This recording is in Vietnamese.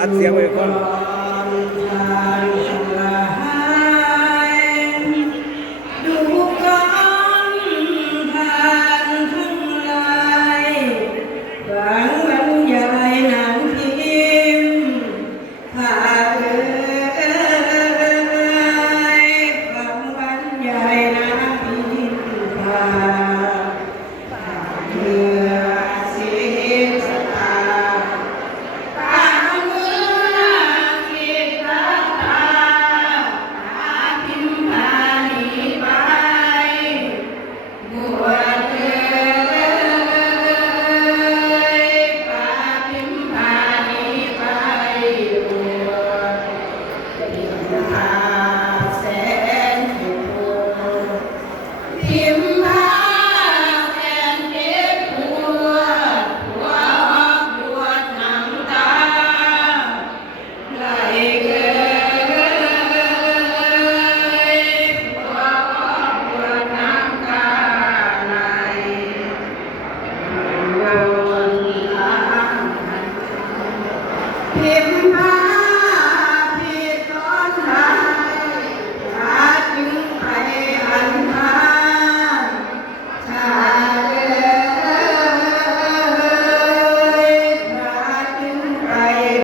อัดเสียงไว้ก่อน Here.